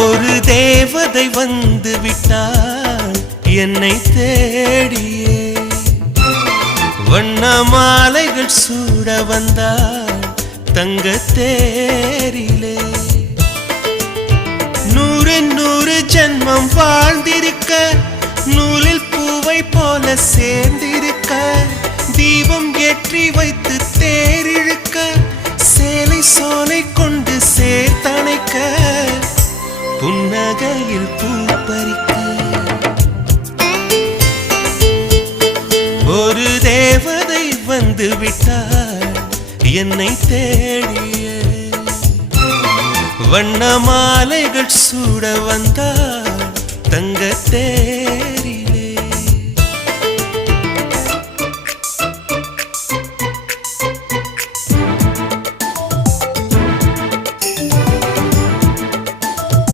ஒரு தேவதை வந்து விட்டாள் என்னை தேடியே, வண்ண மாலைகள் சூட வந்தாள் தங்க தேரிலே. 100 ஜென்மம் வாழ்ந்திருக்க, நூலில் பூவை போல சேர்ந்திருக்க, தீபம் ஏற்றி வைத்து தேரிழுக்க, சேலை சோலை கொண்டு சேர்த்தணைக்க, புன்னகையில் பூ பறிக்க. ஒரு தேவதை வந்து விட்டாள் என்னை தேடிய, வண்ண மாலைகள் சூட வந்தாள் தங்க தேரிலே.